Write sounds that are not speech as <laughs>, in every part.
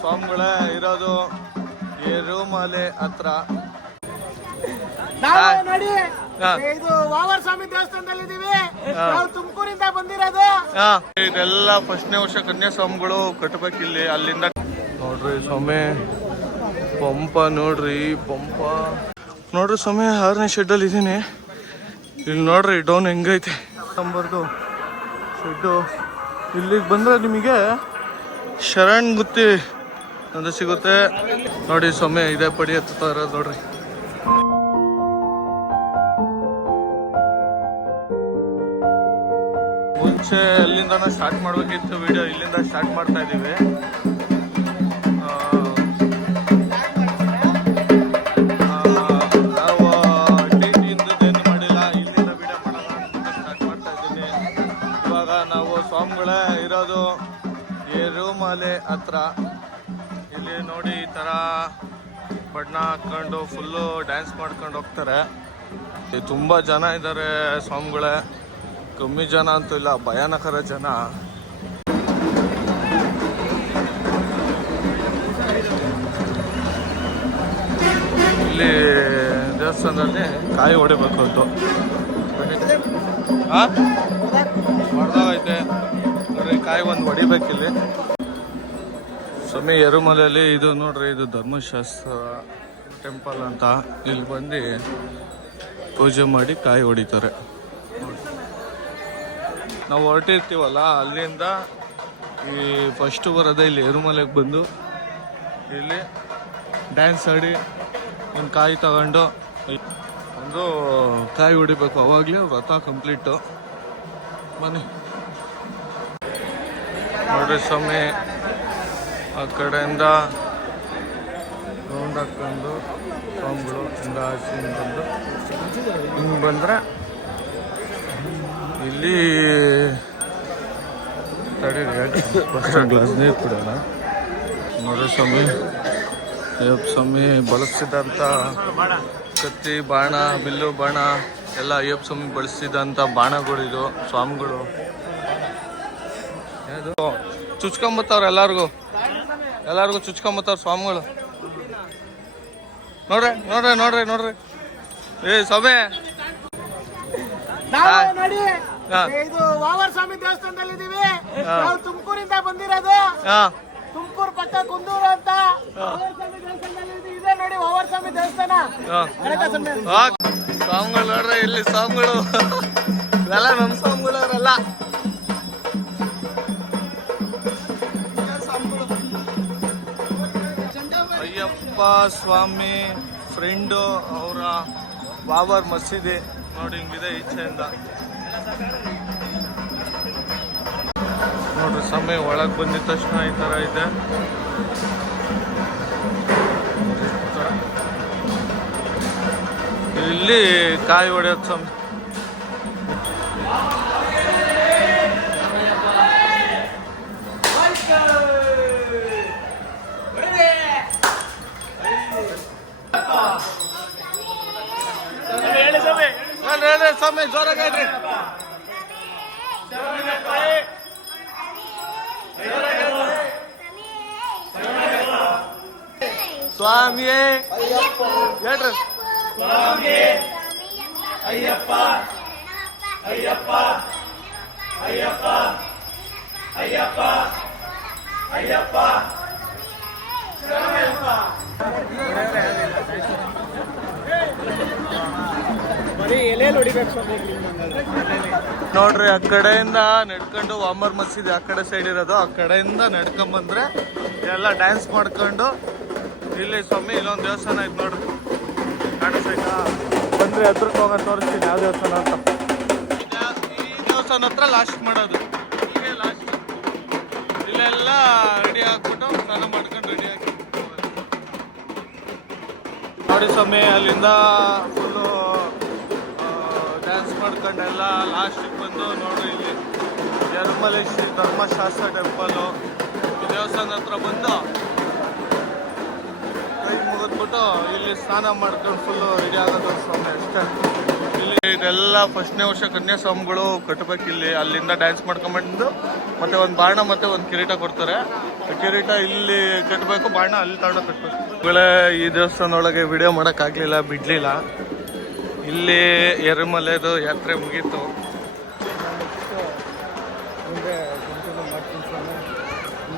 ಸ್ವಾಮಿಗಳೇ ಇರೋದು ಈ ಹತ್ರ. ನಾವು ಹತ್ರ ನೋಡಿ ಹಾ. ಇದು ವಾವರ್ ಸ್ವಾಮಿ ದೇವಸ್ಥಾನದಲ್ಲಿ ಇದೀವಿ. ನಾವು ತುಮಕೂರಿಂದ ಬಂದಿರೋದು. ಹಾ, ಇದೆಲ್ಲ ಫಸ್ಟ್ನೇ ವರ್ಷ ಕನ್ಯಾಸ್ವಾಮಿಗಳು ಕಟ್ಟಬೇಕಿಲ್ಲಿ ಅಲ್ಲಿಂದ. ನೋಡ್ರಿ ಸ್ವಾಮಿ ಪಂಪ ನೋಡ್ರಿ ಪಂಪ. ನೋಡ್ರಿ ಸ್ವಾಮಿ ಆರನೇ ಶೆಡ್ಡಲ್ಲಿ ಇದ್ದೀನಿ ಇಲ್ಲಿ ನೋಡ್ರಿ ಡೌನ್ ಹೆಂಗೈತೆ. ನಂಬರ್ದು ಶೆಡ್ಡು ಇಲ್ಲಿಗೆ ಬಂದ್ರೆ ನಿಮಗೆ ಶರಣ್ ಗುತ್ತಿ ಅಂತ ಸಿಗುತ್ತೆ. ನೋಡಿ ಸೊಮ್ಮೆ ಇದೆ ಪಡಿ ಹತ್ತುತ್ತಾ ಇರೋದು ನೋಡ್ರಿ. ಮುಂಚೆ ಅಲ್ಲಿಂದ ಸ್ಟಾರ್ಟ್ ಮಾಡ್ಬೇಕಿತ್ತು ವಿಡಿಯೋ ಇಲ್ಲಿಂದ ಸ್ಟಾರ್ಟ್ ಮಾಡ್ತಾ ಆ, ನಾವು ಟಿ ಏನು ಮಾಡಿಲ್ಲ ಇಲ್ಲಿಂದ ಬಣ್ಣ ಹಾಕೊಂಡು ಫುಲ್ಲು ಡ್ಯಾನ್ಸ್ ಮಾಡ್ಕೊಂಡು ಹೋಗ್ತಾರೆ. ತುಂಬ ಜನ ಇದ್ದಾರೆ ಸ್ವಾಮಿಗಳೇ. ಕಮ್ಮಿ ಜನ ಅಂತೂ ಇಲ್ಲ, ಭಯಾನಕರ ಜನ. ಇಲ್ಲಿ ದೇವಸ್ಥಾನದಲ್ಲಿ ಕಾಯಿ ಹೊಡಿಬೇಕು ಅಂತ. ಹೊಡೆದಾಗೈತೆ ಕಾಯಿ ಒಂದು ಹೊಡಿಬೇಕಿಲ್ಲಿ. ಸ್ವಾಮಿ ಎರುಮಲೆಯಲ್ಲಿ ಇದು ನೋಡ್ರಿ, ಇದು ಧರ್ಮಶಾಸ್ತ್ರ ಟೆಂಪಲ್ ಅಂತ. ಇಲ್ಲಿ ಬಂದು ಪೂಜೆ ಮಾಡಿ ಕಾಯಿ ಹೊಡಿತಾರೆ. ನಾವು ಹೊರಟಿರ್ತೀವಲ್ಲ, ಅಲ್ಲಿಂದ ಈ ಫಸ್ಟ್ ಬರೋದೇ ಇಲ್ಲಿ ಎರುಮಲೆಗೆ ಬಂದು. ಇಲ್ಲಿ ಡ್ಯಾನ್ಸ್ ಆಡಿ ಒಂದು ಕಾಯಿ ತಗೊಂಡು ಒಂದು ಕಾಯಿ ಹೊಡಿಬೇಕು. ಅವಾಗಲೇ ವ್ರತ ಕಂಪ್ಲೀಟು ಬನ್ನಿ. ನೋಡ್ರಿ ಸ್ವಾಮಿ ಆ ಕಡೆಯಿಂದ ರೌಂಡ್ ಹಾಕೊಂಡು ಸ್ವಾಮಿಗಳು ಇಂದ ಹಾಕಿ ಬಂದು. ಹಿಂಗೆ ಬಂದರೆ ಇಲ್ಲಿ ಗ್ಲಾಸ್ ನೀರು ನೋಡ್ರಿ ಸ್ವಾಮಿ ದೇವಪ್ಪ ಸ್ವಾಮಿ ಬಳಸಿದಂಥ ಕತ್ತಿ ಬಾಣ ಬಿಲ್ಲು ಬಾಣ ಎಲ್ಲ ಅಯ್ಯಪ್ಪ ಸ್ವಾಮಿ ಬಳಸಿದಂಥ ಬಾಣಗಳಿದು ಸ್ವಾಮಿಗಳು. ಚುಚ್ಕೊಂಬತ್ತವ್ರ ಎಲ್ಲಾರ್ಗು. ಎಲ್ಲಾರ್ಗು ಚುಚ್ಕೊಂಬತ್ತವ್ರ ಸ್ವಾಮಿಗಳು. ನೋಡ್ರಿ ನೋಡ್ರಿ ನೋಡ್ರಿ ನೋಡ್ರಿ. ಏ ಹಾಯ್. ನೋಡಿ. ಇದು ವಾವರ್ ಸ್ವಾಮಿ ದೇವಸ್ಥಾನದಲ್ಲಿ ಇದೀವಿ. ನಾವು ತುಮಕೂರಿಂದ ಬಂದಿರೋದು. ತುಮಕೂರು ಪಕ್ಕ ಕುಂದೂರು ಅಂತ ಸ್ವಾಮಿ ಇದೆ. ನೋಡಿ ವಾವರ್ ಸ್ವಾಮಿ ದೇವಸ್ಥಾನ. ಸ್ವಾಮಿಗಳು ನೋಡ್ರಿ ಇಲ್ಲಿ ಸ್ವಾಮಿಗಳು. <laughs> ಎಲ್ಲ ನಮ್ಮ ಸ್ವಾಮಿಗಳು ಸ್ವಾಮಿ, ಫ್ರೆಂಡು ಅವರ ಬಾಬರ್ ಮಸೀದಿ ನೋಡಿ ಹಿಂಗಿದೆ ಈಚೆಯಿಂದ. ನೋಡ್ರಿ, ಸಮಯ ಒಳಗೆ ಬಂದಿದ ತಕ್ಷಣ ಈ ಥರ ಇದೆ. ಇಲ್ಲಿ ಕಾಯಿ ಹೊಡೆಯೋದು ಸ್ವಾಮಿ. নাই জ্বরে গাইতে சுவாமியே சுவாமியே ஐயப்பா ஐயப்பா ஐயப்பா ஐயப்பா ஐயப்பா ஐயப்பா ನೋಡ್ರಿ, ಆ ಕಡೆಯಿಂದ ನಡ್ಕೊಂಡು ವಾಮರ್ ಮಸೀದಿ ಆ ಕಡೆ ಸೈಡ್ ಇರೋದು, ಆ ಕಡೆಯಿಂದ ನಡ್ಕೊಂಡ್ ಬಂದ್ರೆ ಎಲ್ಲ ಡ್ಯಾನ್ಸ್ ಮಾಡ್ಕೊಂಡು ಇಲ್ಲಿ ಸ್ವಾಮಿ ಇಲ್ಲೊಂದು ದೇವಸ್ಥಾನ ಐತೆ ನೋಡ್ರಿ. ಕಾಣಿಸ್ಬೇಕಾ ಬಂದ್ರೆ ಹತ್ರಕ್ಕೆ ಹೋಗೋಣ ತೋರಿಸ್ತೀನಿ ಯಾವ ದೇವಸ್ಥಾನ ಅಂತ. ಈ ದೇವಸ್ಥಾನ ಹತ್ರ ಲಾಸ್ಟ್ ಮಾಡೋದು. ಹೀಗೆ ಲಾಸ್ಟ್ ಇಲ್ಲೆಲ್ಲ ರೆಡಿ ಹಾಕ್ಬಿಟ್ಟು ಸ್ನಾನ ಮಾಡ್ಕೊಂಡು ರೆಡಿ ಹಾಕಿ ನೋಡಿ ಸ್ವಾಮಿ, ಅಲ್ಲಿಂದ ಮಾಡ್ಕೊಂಡೆಲ್ಲ ಲಾಸ್ಟಿಗೆ ಬಂದು ನೋಡು ಇಲ್ಲಿ ಯರಮಲೆ ಶ್ರೀ ಧರ್ಮಶಾಸ್ತ್ರ ಟೆಂಪಲ್ಲು ದೇವಸ್ಥಾನ ಹತ್ರ ಬಂದು ಕೈ ಮುಗಿದ್ಬಿಟ್ಟು ಇಲ್ಲಿ ಸ್ನಾನ ಮಾಡ್ಕೊಂಡು ಫುಲ್ಲು ರೆಡಿ ಆಗೋದು ಸ್ವಾಮಿ ಅಷ್ಟೇ. ಇಲ್ಲಿ ಇದೆಲ್ಲ ಫಸ್ಟ್ನೇ ವರ್ಷ ಕನ್ಯಾಸ್ವಾಮಿಗಳು ಕಟ್ಟಬೇಕು ಇಲ್ಲಿ. ಅಲ್ಲಿಂದ ಡ್ಯಾನ್ಸ್ ಮಾಡ್ಕೊಂಬಂದು ಮತ್ತೆ ಒಂದು ಬಾಣ ಮತ್ತೆ ಒಂದು ಕಿರೀಟ ಕೊಡ್ತಾರೆ. ಕಿರೀಟ ಇಲ್ಲಿ ಕಟ್ಟಬೇಕು ಬಾಣ ಅಲ್ಲಿ ತಗೊಂಡು ಕಟ್ಟಬೇಕು ಈ ದೇವಸ್ಥಾನ ಒಳಗೆ ವಿಡಿಯೋ ಮಾಡೋಕ್ಕಾಗಲಿಲ್ಲ, ಬಿಡಲಿಲ್ಲ. ಇಲ್ಲಿ ಎರುಮಲೆದು ಯಾತ್ರೆ ಮುಗೀತು.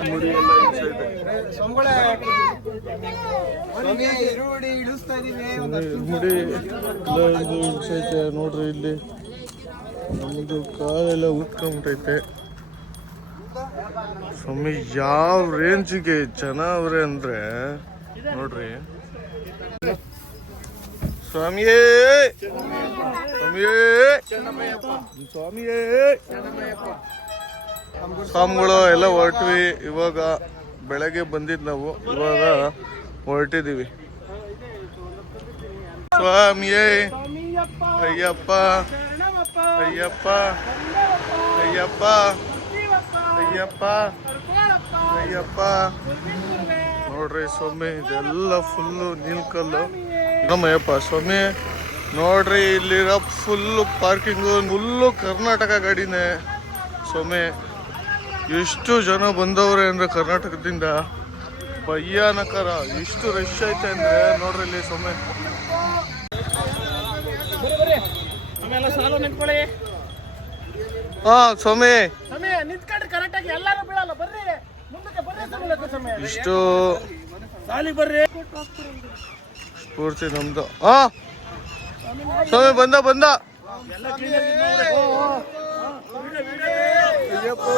ಮುಡಿ ಐತೆ ನೋಡ್ರಿ ಇಲ್ಲಿ. ನಮ್ದು ಕಾಲೆಲ್ಲ ಉಟ್ಕೊಂಬಿಟ್ಟೈತೆ ಸ್ವಾಮಿ ಯಾವ ರೇಂಜಿಗೆ ಜನ ಅವ್ರೆ ಅಂದ್ರೆ ನೋಡ್ರಿ. ಸ್ವಾಮಿಯೇ. ಸ್ವಾಮಿಯೇ. ಸ್ವಾಮಿಯೇ. ಸ್ವಾಮಿಗಳು ಎಲ್ಲ ಹೊರಟ್ವಿ. ಇವಾಗ ಬೆಳಗ್ಗೆ ಬಂದಿದ್ ನಾವು. ಇವಾಗ ಹೊರಟಿದೀವಿ. ಸ್ವಾಮಿಯೇ. ಅಯ್ಯಪ್ಪ. ಅಯ್ಯಪ್ಪ. ಅಯ್ಯಪ್ಪ. ಅಯ್ಯಪ್ಪ. ಅಯ್ಯಪ್ಪ. ನೋಡ್ರಿ ಸ್ವಾಮಿ, ಇದೆಲ್ಲ ಫುಲ್ಲು ನೀಲ್ಕಲ್ಲು. ನಮ್ಮಯ್ಯಪ್ಪ ಸ್ವಾಮಿ. ನೋಡ್ರಿ ಇಲ್ಲಿರೋ ಫುಲ್ಲು ಪಾರ್ಕಿಂಗು ಫುಲ್ಲು ಕರ್ನಾಟಕ ಗಾಡಿನೇ. ಸ್ವಾಮಿ ಎಷ್ಟು ಜನ ಬಂದವ್ರೆ ಅಂದ್ರೆ ಕರ್ನಾಟಕದಿಂದ? ಭಯಾನಕರ ಎಷ್ಟು ರಶ್ ಐತೆ ಅಂದ್ರೆ ನೋಡ್ರಿ ಇಲ್ಲಿ ಸ್ವಾಮಿ. ಹಾ ಸ್ವಾಮಿ. ಇಷ್ಟು ಬರ್ರಿ. ಪೂರ್ತಿ ನಮ್ದು. ಆ! ಸ್ವಾಮಿ ಬಂದ ಬಂದ. ಅಯ್ಯಪ್ಪ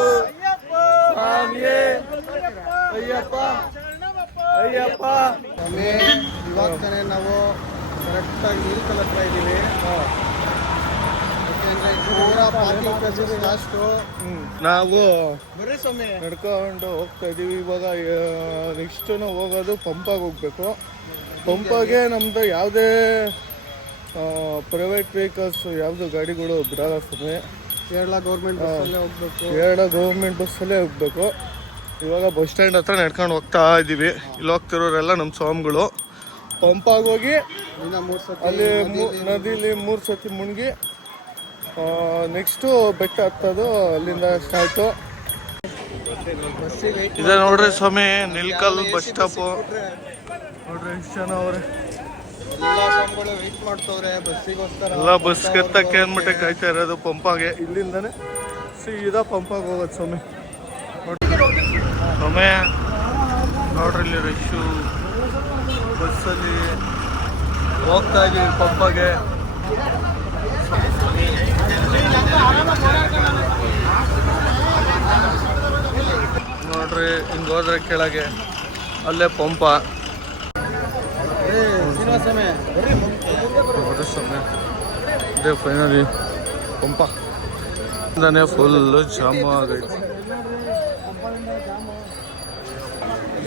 ಅಯ್ಯಪ್ಪ ಅಯ್ಯಪ್ಪ. ಇವಾಗ ತಾನೇ ನಾವು ಕರೆಕ್ಟಾಗಿ ನೀಲ್ಕಲ್ ಹತ್ರ ಇದ್ದೀವಿ. ನಾವು ನಡ್ಕೊಂಡು ಹೋಗ್ತಾ ಇದೀವಿ ಇವಾಗ ನೆಕ್ಸ್ಟ್ ಹೋಗೋದು ಪಂಪಾಗಿ ಹೋಗ್ಬೇಕು. ಪಂಪಾಗೆ ನಮ್ದು ಯಾವುದೇ ಪ್ರೈವೇಟ್ ವೆಹಿಕಲ್ಸ್ ಯಾವುದು ಗಾಡಿಗಳು ಬಿಡಲ್ಲ ಸ್ವಾಮಿ. ಕೇರಳ ಗೌರ್ಮೆಂಟ್ ಬಸ್ಸಲ್ಲೇ ಹೋಗ್ಬೇಕು. ಕೇರಳ ಗೌರ್ಮೆಂಟ್ ಬಸ್ಸಲ್ಲೇ ಹೋಗ್ಬೇಕು. ಇವಾಗ ಬಸ್ ಸ್ಟ್ಯಾಂಡ್ ಹತ್ರ ನಡ್ಕೊಂಡು ಹೋಗ್ತಾ ಇದ್ದೀವಿ ಇಲ್ಲಿ ಹೋಗ್ತಿರೋರೆಲ್ಲ ನಮ್ಮ ಸ್ವಾಮಿಗಳು. ಪಂಪಾಗಿ ಹೋಗಿ ಅಲ್ಲಿ ಮೂ- ನದಿಲಿ ಮೂರು ಸತಿ ಮುಣ್ಗಿ ನೆಕ್ಸ್ಟು ಬೆಟ್ಟ ಹತ್ತೋದು ಅಲ್ಲಿಂದ ಸ್ಟಾರ್ಟು ಇದೆ ನೋಡ್ರಿ ಸ್ವಾಮಿ ನಿಲ್ಕಲ್ ಬಸ್ ಸ್ಟಾಪ್ ನೋಡ್ರಿ ಎಷ್ಟು ಜನ ಅವ್ರೆ ಎಲ್ಲ ಬಸ್ ಕೆತ್ತಕ್ಕೆ ಅಂದ್ಬಿಟ್ಟೆ ಕಾಯ್ತಾ ಇರೋದು ಪಂಪಾಗೆ. ಇಲ್ಲಿಂದಾನೆ ಸೀದಾ ಪಂಪಾಗೆ ಹೋಗೋದು ಸ್ವಾಮಿ. ಸ್ವಾಮಿ ನೋಡ್ರಿ ಇಲ್ಲಿ ರಶ್ಶು ಬಸ್ಸಲ್ಲಿ ಹೋಗ್ತಾ ಇದೀವಿ ಪಂಪಾಗೆ. ನೋಡ್ರಿ ಹಿಂಗೆ ಹೋದ್ರೆ ಕೆಳಗೆ ಅಲ್ಲೇ ಪಂಪ. ಸ್ವಾಮಿ ಇದೇ ಫೈನಲಿ ಪಂಪ. ಇಂದಾನೆ ಫುಲ್ ಜಾಮು ಆಗೈತೆ.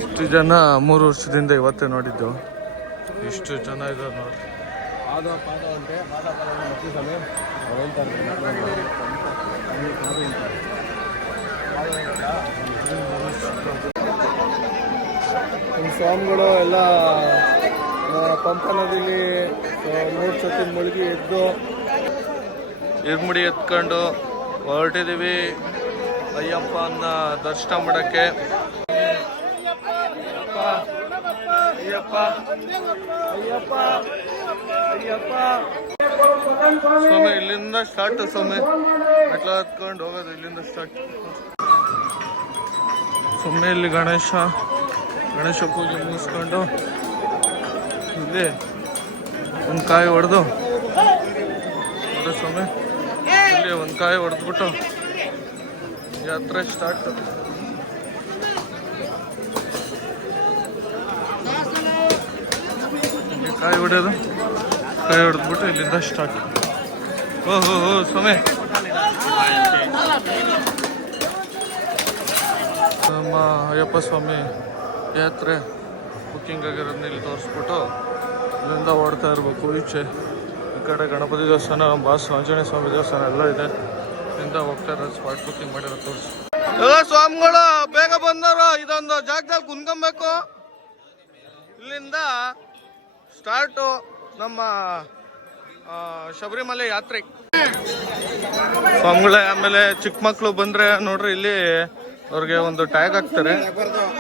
ಇಷ್ಟು ಜನ ಮೂರು ವರ್ಷದಿಂದ ಇವತ್ತೇ ನೋಡಿದ್ದು ಇಷ್ಟು ಜನ ಇದ್ದಾರೆ ನೋಡಿ. ಸ್ವಾಮಿಗಳು ಎಲ್ಲ ಪಂಪ ನದಿಲಿ ಮೂರು ಸತಿ ಮುಳುಗಿ ಎದ್ದು ಇರ್ಮುಡಿ ಎತ್ಕೊಂಡು ಹೊರಟಿದ್ದೀವಿ. ಅಯ್ಯಪ್ಪನ ದರ್ಶನ ಮಾಡೋಕ್ಕೆ. ಅಯ್ಯಪ್ಪ ಅಯ್ಯಪ್ಪ ಅಯ್ಯಪ್ಪ ಸ್ವಾಮಿ, ಇಲ್ಲಿಂದ ಸ್ಟಾರ್ಟ್ ಸ್ವಾಮಿ. ಮೆಟ್ಲ ಹತ್ಕೊಂಡು ಹೋಗೋದು, ಇಲ್ಲಿಂದ ಸ್ಟಾರ್ಟ್ ಸ್ವಾಮಿ, ಇಲ್ಲಿ ಗಣೇಶ ಗಣೇಶ ಪೂಜೆ ಮುಗಿಸ್ಕೊಂಡು ಇಲ್ಲಿ ಒಂದು ಕಾಯಿ ಹೊಡೆದು ಸ್ವಾಮಿ, ಇಲ್ಲಿ ಒಂದು ಕಾಯಿ ಹೊಡೆದ್ಬಿಟ್ಟು ಯಾತ್ರೆ ಸ್ಟಾರ್ಟ್ ಇಲ್ಲಿ ಕಾಯಿ ಹೊಡೆಯೋದು ಕಾಯಿ ಹೊಡೆದ್ಬಿಟ್ಟು ಇಲ್ಲಿಂದ ಸ್ಟಾರ್ಟ್ ಹೋ ಹೋ ಸ್ವಾಮಿ. ನಮ್ಮ ಅಯ್ಯಪ್ಪ ಸ್ವಾಮಿ ಯಾತ್ರೆ ಬುಕ್ಕಿಂಗ್ ಆಗಿರೋದನ್ನ ಇಲ್ಲಿ ತೋರಿಸ್ಬಿಟ್ಟು ಇಲ್ಲಿಂದ ಓಡ್ತಾ ಇರಬೇಕು. ಈಚೆ ಈ ಕಡೆ ಗಣಪತಿ ದೇವಸ್ಥಾನ, ಬಾಸ್ ಆಂಜನೇಯ ಸ್ವಾಮಿ ದೇವಸ್ಥಾನ ಎಲ್ಲ ಇದೆ. ಇಂದ ಹೋಗ್ತಾ ಇರೋದು ಸ್ಪಾಟ್ ಬುಕ್ಕಿಂಗ್ ಮಾಡಿರೋ ತೋರಿಸಿ ಎಲ್ಲ ಸ್ವಾಮಿಗಳು, ಬೇಗ ಬಂದವರು. ಇದೊಂದು ಜಾಗದಲ್ಲಿ ಕುಂದ್ಕೊಬೇಕು ಇಲ್ಲಿಂದ ಸ್ಟಾರ್ಟು ನಮ್ಮ ಶಬರಿಮಲೆ ಯಾತ್ರೆ. ಸ್ವಾಮಿಗಳೇ, ಆಮೇಲೆ ಚಿಕ್ಕ ಮಕ್ಕಳು ಬಂದರೆ ನೋಡ್ರಿ, ಇಲ್ಲಿ ಅವ್ರಿಗೆ ಒಂದು ಟ್ಯಾಗ್ ಹಾಕ್ತಾರೆ.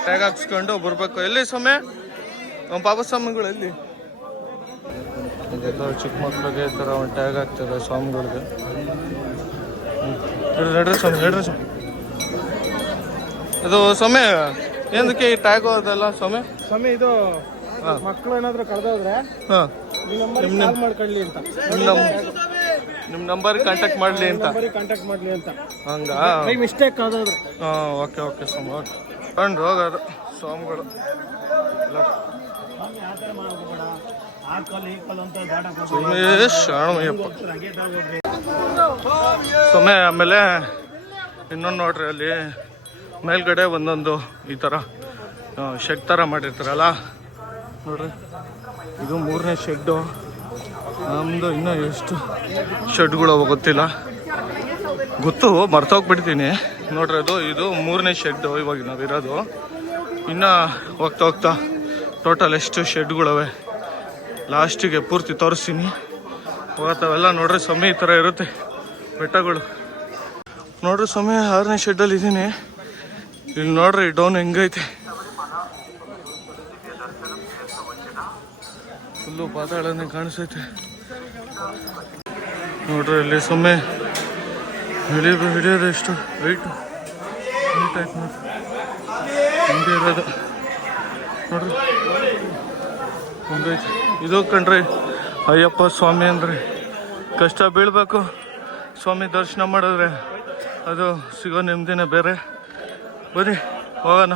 ಟ್ಯಾಗ್ ಹಾಕ್ಸ್ಕೊಂಡು ಬರ್ಬೇಕು. ಎಲ್ಲಿ ಸ್ವಾಮಿ? ನಮ್ಮ ಪಾಪ ಸ್ವಾಮಿಗಳು ಎಲ್ಲಿ? ಇದೆಲ್ಲ ಚಿಕ್ಕ ಮಕ್ಳಿಗೆ ಈ ಥರ ಒಂದು ಟ್ಯಾಗ್ ಆಗ್ತದೆ ಸ್ವಾಮಿಗಳಿಗೆ. ನಡ್ರಿ ಸ್ವಾಮಿ ನಡ್ರಿ ಸ್ವಾಮಿ. ಅದು ಸ್ವಾಮಿ ಏನಕ್ಕೆ ಈ ಟ್ಯಾಗು ಅದೆಲ್ಲ ಸ್ವಾಮಿ? ಸ್ವಾಮಿ ಇದು. ಮಕ್ಕಳು ಏನಾದರೂ ಕಳೆದೋದ್ರೆ ಹಾಂ. ನಿಮ್ಮ ಮಾಡ್ಕೊಳ್ಳಿ ಅಂತ. ನಿಮ್ಮ ನಂಬರ್ ಕಾಂಟ್ಯಾಕ್ಟ್ ಮಾಡಲಿ ಅಂತ. ಕಾಂಟ್ಯಾಕ್ಟ್ ಮಾಡಲಿ ಅಂತ. ಹಂಗಾ? ಮಿಸ್ಟೇಕ್ ಕಳೆದೋದ್ರೆ ಹಾಂ ಓಕೆ ಓಕೆ ಸ್ವಾಮಿ ಓಕೆ. ಕಂಡು ಹೋಗೋದು ಸ್ವಾಮಿಗಳು. ಸ್ವಾಮಿ ಆಮೇಲೆ ಇನ್ನೊಂದು ನೋಡ್ರಿ ಅಲ್ಲಿ ಮೇಲ್ಗಡೆ ಒಂದೊಂದು ಈ ಥರ ಶೆಡ್ ಥರ ಮಾಡಿರ್ತಾರಲ್ಲ. ನೋಡ್ರಿ, ಇದು ಮೂರನೇ ಶೆಡ್ಡು ನಮ್ಮದು ಇನ್ನೂ ಎಷ್ಟು ಶೆಡ್ಗಳು ಗೊತ್ತಿಲ್ಲ. ಗೊತ್ತು ಮರ್ತೋಗ್ಬಿಡ್ತೀನಿ ನೋಡ್ರಿ ಅದು, ಇದು ಮೂರನೇ ಶೆಡ್ಡು ಇವಾಗ ನಾವಿರೋದು. ಇನ್ನು ಹೋಗ್ತಾ ಹೋಗ್ತಾ ಟೋಟಲ್ ಎಷ್ಟು ಶೆಡ್ಗಳವೆ ಲಾಸ್ಟಿಗೆ ಪೂರ್ತಿ ತೋರಿಸ್ತೀನಿ. ಅವೆಲ್ಲ ನೋಡ್ರಿ ಸ್ವಾಮಿ ಈ ಥರ ಇರುತ್ತೆ. ಬೆಟ್ಟಗಳು. ನೋಡ್ರಿ ಸ್ವಾಮಿ ಆರನೇ ಶೆಡ್ಡಲ್ಲಿ ಇದ್ದೀನಿ. ಇಲ್ಲಿ ನೋಡ್ರಿ, ಡೌನ್ ಹೆಂಗೈತೆ. ಫುಲ್ಲು ಪಾತಾಳನೇ ಕಾಣಿಸೈತೆ ನೋಡ್ರಿ, ಇಲ್ಲಿ ಸ್ವಾಮಿ ಹಿಡಿಯೋದು ಹಿಡಿಯೋದು ಎಷ್ಟು? ವೆಯ್ಟು ಆಯ್ತು ನೋಡ್ರಿ. ಹಂಗೆ ಇರೋದು. ನೋಡ್ರಿ. ಹಿಂಗೈತೆ. ಇದು ಕಣ್ರಿ. ಅಯ್ಯಪ್ಪ ಸ್ವಾಮಿ ಅಂದ್ರೆ ಕಷ್ಟ ಬೀಳ್ಬೇಕು. ಸ್ವಾಮಿ ದರ್ಶನ ಮಾಡಿದ್ರೆ ಅದು ಸಿಗೋ ನೆಮ್ಮದಿನೇ ಬೇರೆ. ಬನ್ನಿ, ಹೋಗೋಣ.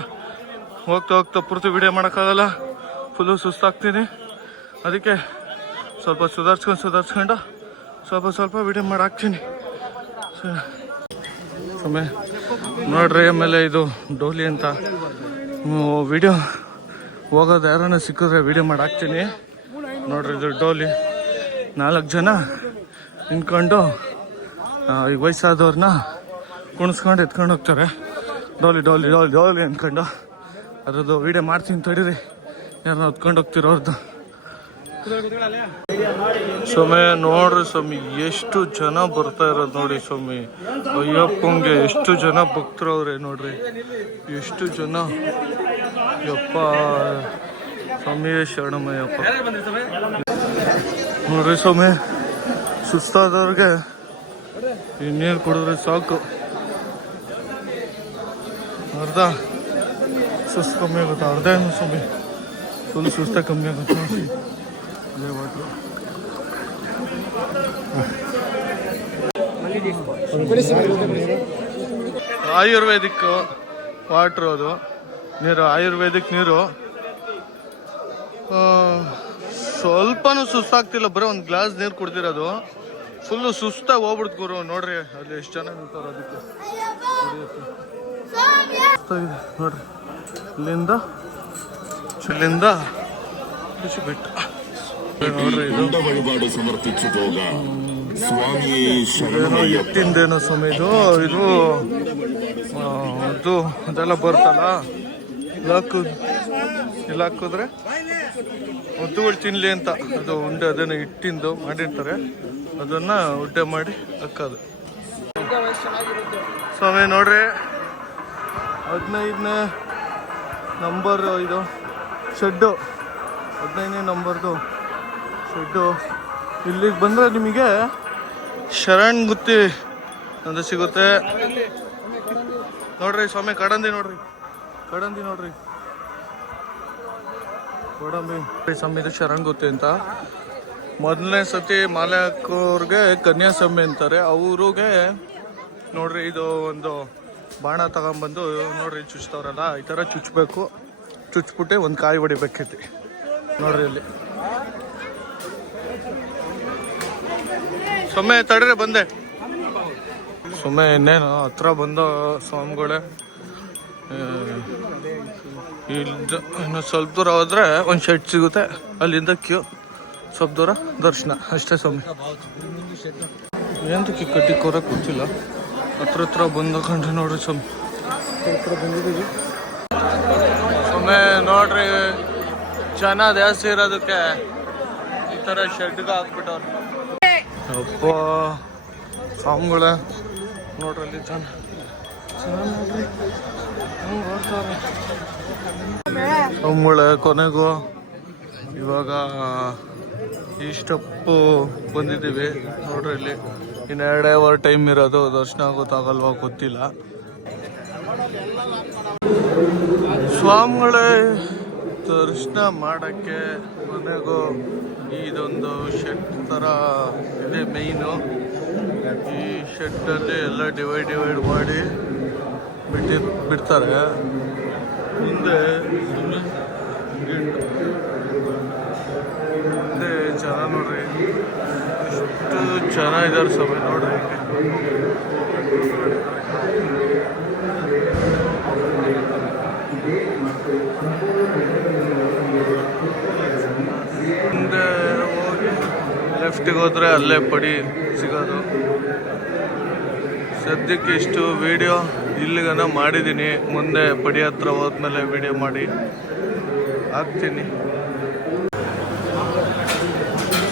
ಹೋಗ್ತಾ ಹೋಗ್ತಾ ಪೂರ್ತಿ ವಿಡಿಯೋ ಮಾಡೋಕ್ಕಾಗಲ್ಲ. ಫುಲ್ಲು ಸುಸ್ತಾಗ್ತೀನಿ. ಅದಕ್ಕೆ ಸ್ವಲ್ಪ ಸುಧಾರಿಸ್ಕೊಂಡು ಸುಧಾರ್ಸ್ಕೊಂಡು ಸ್ವಲ್ಪ ಸ್ವಲ್ಪ ವಿಡಿಯೋ ಮಾಡಾಕ್ತೀನಿ. ಸುಮ್ಮನೆ ನೋಡ್ರಿ, ಆಮೇಲೆ ಇದು ಡೋಲಿ ಅಂತ. ವಿಡಿಯೋ ಹೋಗೋದು ಯಾರನ್ನ ಸಿಕ್ಕಿದ್ರೆ ವಿಡಿಯೋ ಮಾಡಾಕ್ತೀನಿ. ನೋಡ್ರಿ ಇದು ಡೋಲಿ. ನಾಲ್ಕು ಜನ ನಿಂತ್ಕೊಂಡು ಈಗ ವಯಸ್ಸಾದವ್ರನ್ನ ಕುಣಿಸ್ಕೊಂಡು ಎತ್ಕೊಂಡು ಹೋಗ್ತಾರೆ. ಡೋಲಿ ಡೋಲಿ ಡೋಲಿ ಡೋಲಿ ಅಂದ್ಕೊಂಡು ಅದ್ರದ್ದು ವೀಡಿಯೋ ಮಾಡ್ತೀನಿ ತಡೀರಿ. ಯಾರನ್ನ ಹೊತ್ಕೊಂಡು ಹೋಗ್ತಿರೋರ್ದು ಸ್ವಾಮಿ, ನೋಡ್ರಿ ಸ್ವಾಮಿ, ಎಷ್ಟು ಜನ ಬರ್ತಾ ಇರೋದು ನೋಡಿ ಸ್ವಾಮಿ. ಅಯ್ಯಪ್ಪಂಗೆ ಎಷ್ಟು ಜನ ಭಕ್ತರವ್ರೆ ನೋಡ್ರಿ. ಎಷ್ಟು ಜನ. ಯಪ್ಪ. ಸ್ವಾಮಿ ಶರಣಮಯ್ಯಪ್ಪ ನೋಡ್ರಿ ಸ್ವಾಮಿ, ಸುಸ್ತಾದವ್ರಿಗೆ ಈ ನೀರು ಕುಡಿದ್ರೆ ಸಾಕು. ಅರ್ಧ ಸುಸ್ತು ಕಮ್ಮಿ ಆಗುತ್ತೆ, ಅರ್ಧ ಏನು ಸ್ವಾಮಿ? ಫುಲ್ ಸುಸ್ತ ಕಮ್ಮಿ ಆಗುತ್ತೆ ನೋಡಿ. ಆಯುರ್ವೇದಿಕ್ ವಾಟ್ರ್ ಅದು. ನೀರು, ಆಯುರ್ವೇದಿಕ್ ನೀರು. ಸ್ವಲ್ಪನೂ ಸುಸ್ತಾಗ್ತಿಲ್ಲ. ಬರೋ ಒಂದು ಗ್ಲಾಸ್ ನೀರು ಕೊಡ್ತಿರೋದು ಫುಲ್ಲು ಸುಸ್ತಾಗಿ ಹೋಗ್ಬಿಡ್ತು ಗುರು. ನೋಡ್ರಿ, ಅಲ್ಲಿ ಎಷ್ಟು ಜನ ನಿಂತಾರ ಅದಕ್ಕೆ. ನೋಡ್ರಿ. ಇಲ್ಲಿಂದ ಇಲ್ಲಿಂದ ಬಿಟ್ಟು. ನೋಡ್ರಿ, ಇದು. ಎತ್ತಿಂದೇನೋ ಸ್ವಾಮಿ, ಇದು ಇದು ಅದು, ಅದೆಲ್ಲ ಬರ್ತಲ್ಲ ಇಲ್ಲ ಹಾಕಿದ್ರೆ ಒತ್ತುಗಳು ತಿನ್ನಲಿ ಅಂತ. ಅದು ಉಂಡೆ ಅದನ್ನ ಹಿಟ್ಟಿಂದು ಮಾಡಿರ್ತಾರೆ. ಅದನ್ನ ಉಡ್ಡೆ ಮಾಡಿ ಹಾಕೋದು. ಸ್ವಾಮಿ, ನೋಡ್ರಿ. ಹದಿನೈದನೇ ನಂಬರ್ ಇದು. ಶೆಡ್ಡು. ಹದಿನೈದನೇ ನಂಬರ್ದು ಶೆಡ್ಡು. ಇಲ್ಲಿಗೆ ಬಂದರೆ ನಿಮಗೆ ಶರಣ್ ಗುತ್ತಿ ಅಂತ ಸಿಗುತ್ತೆ. ನೋಡ್ರಿ ಸ್ವಾಮಿ, ಕಡಂದಿ ನೋಡ್ರಿ. ಕಡಂದಿ ನೋಡ್ರಿ. ಕೊಡಂಬಿ. ಸಮಿತಿ ಇದು ಅಂತ. ಮೊದಲನೇ ಸತಿ ಮಾಲೆ ಹಾಕೋರ್ಗೆ ಅಂತಾರೆ. ಅವ್ರಿಗೆ ನೋಡ್ರಿ ಇದು ಒಂದು ಬಾಣ ತಗೊಂಬಂದು ನೋಡ್ರಿ ಚುಚ್ತವ್ರಲ್ಲ, ಈ ಥರ ಚುಚ್ಚಬೇಕು ಚುಚ್ಬಿಟ್ಟೆ ಒಂದು ಕಾಯಿ ಹೊಡಿಬೇಕೈತಿ. ನೋಡ್ರಿ ಇಲ್ಲಿ. ಸೊಮ್ಮೆ ತಡ್ರೆ, ಬಂದೆ. ಸೊಮ್ಮೆ ಇನ್ನೇನು, ಹತ್ರ ಬಂದ ಸ್ವಾಮಿಗಳೇ. ಆ, ಇಲ್ದ ಇನ್ನು ಸ್ವಲ್ಪ ದೂರ ಹೋದ್ರೆ ಒಂದು ಶೆಡ್ ಸಿಗುತ್ತೆ. ಅಲ್ಲಿಂದ ಕ್ಯೂ. ಸ್ವಲ್ಪ ದೂರ ದರ್ಶನ. ಅಷ್ಟೇ ಸ್ವಾಮಿ. ಏನಂತಕ್ಕೆ ಕಟ್ಟಿ ಕೋರ ಗೊತ್ತಿಲ್ಲ. ಹತ್ರ ಹತ್ರ ಬಂದ ಕಂಡ್ರೆ ನೋಡ್ರಿ ಸ್ವಾಮಿ. ಸ್ವಾಮಿ ನೋಡ್ರಿ. ಜನ ಜಾಸ್ತಿ ಇರೋದಕ್ಕೆ ಈ ಥರ ಶೆಡ್ಗೆ ಹಾಕ್ಬಿಟ್ಟವ್ರು. ಅಪ್ಪ ಸ್ವಾಮಿಗಳ ನೋಡ್ರಿ ಅಲ್ಲಿ ಜನ. ಚೆನ್ನಾಗಿ ನೋಡ್ರಿ. ಹೆಂಗ್ ಓಡ್ತಾವ್ರೆ. ಕೊನೆಗೂ ಇವಾಗ ಈ ಸ್ಟೆಪ್ಪು ಬಂದಿದ್ದೀವಿ. ನೋಡ್ರಿ ಇಲ್ಲಿ ಇನ್ನು ಎರಡೇ ಅವರ್ ಟೈಮ್ ಇರೋದು. ದರ್ಶನ ಗೊತ್ತಾಗಲ್ವಾ ಗೊತ್ತಿಲ್ಲ. ಸ್ವಾಮಿಗಳೇ, ದರ್ಶನ ಮಾಡೋಕ್ಕೆ ಕೊನೆಗೂ ಇದೊಂದು ಶೆಡ್ ಥರ ಇದೆ ಮೇಯ್ನು ಈ ಶೆಡ್ಡಲ್ಲಿ ಎಲ್ಲ ಡಿವೈಡ್ ಡಿವೈಡ್ ಮಾಡಿ ಬಿಟ್ಟಿ ಬಿಡ್ತಾರೆ. ಮುಂದೆ ಮುಂದೆ ಜನ ನೋಡ್ರಿ ಎಷ್ಟು ಜನ ಇದ್ದಾರೆ ಸ್ವಾಮಿ ನೋಡ್ರಿ ಮುಂದೆ ಹೋಗಿ ಲೆಫ್ಟಿಗೆ ಹೋದ್ರೆ ಅಲ್ಲೇ ಪಡಿ ಸಿಗೋದು ಸದ್ಯಕ್ಕೆ ಇಷ್ಟು ವಿಡಿಯೋ ಇಲ್ಲಿಗನ ಮಾಡಿದ್ದೀನಿ ಮುಂದೆ ಪಡಿ ಹತ್ರ ಹೋದ್ಮೇಲೆ ವಿಡಿಯೋ ಮಾಡಿ. ಹಾಕ್ತೀನಿ.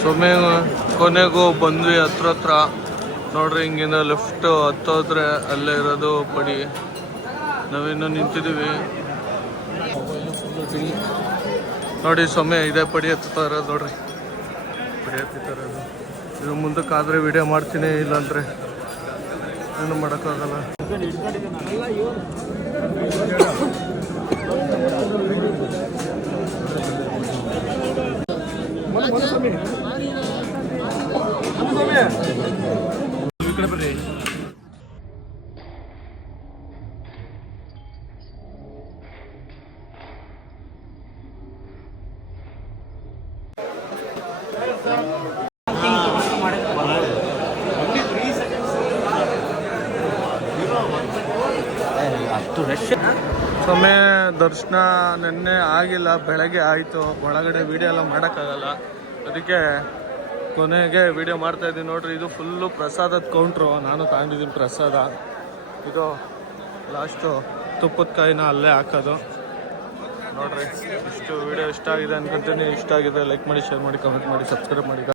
ಸೊಮ್ಮೆ ಕೊನೆಗೂ ಬಂದ್ವಿ ಹತ್ರ ಹತ್ರ ನೋಡ್ರಿ, ಹಿಂಗಿಂದ ಲೆಫ್ಟ್ ಹತ್ತೋದ್ರೆ ಅಲ್ಲೇ ಇರೋದು ಪಡಿ. ನಾವಿನ್ನು ನಿಂತಿದ್ದೀವಿ. ನೋಡಿ ಸೊಮ್ಮೆ ಇದೇ ಪಡಿ ಹತ್ತಾ ಇರೋದು ನೋಡ್ರಿ. ಪಡಿ ಹತ್ತಿತಾ ಇರೋದು. ಇದು ಮುಂದಕ್ಕಾದರೆ ವಿಡಿಯೋ ಮಾಡ್ತೀನಿ, ಇಲ್ಲಾಂದ್ರೆ ಏನು ಮಾಡೋಕ್ಕಾಗಲ್ಲ ಸಮಯ, ದರ್ಶನ ನೆನ್ನೆ ಆಗಿಲ್ಲ, ಬೆಳಗ್ಗೆ ಆಯಿತು. ಒಳಗಡೆ ವಿಡಿಯೋ ಎಲ್ಲ ಮಾಡೋಕ್ಕಾಗಲ್ಲ. ಅದಕ್ಕೆ ಕೊನೆಗೆ ವಿಡಿಯೋ ಮಾಡ್ತಾ ಇದ್ದೀನಿ. ನೋಡ್ರಿ, ಇದು ಫುಲ್ಲು ಪ್ರಸಾದದ ಕೌಂಟ್ರು ನಾನು ತಗೊಂಡಿದ್ದೀನಿ ಪ್ರಸಾದ. ಇದು ಲಾಸ್ಟು ತುಪ್ಪದ ಕಾಯಿನ ಅಲ್ಲೇ ಹಾಕೋದು. ನೋಡ್ರಿ, ಇಷ್ಟು ವಿಡಿಯೋ ಇಷ್ಟ ಆಗಿದೆ ಅನ್ಕೊಂತೀನಿ. ಇಷ್ಟ ಆಗಿದೆ ಲೈಕ್ ಮಾಡಿ ಶೇರ್ ಮಾಡಿ ಕಮೆಂಟ್ ಮಾಡಿ ಸಬ್ಸ್ಕ್ರೈಬ್ ಮಾಡಿ.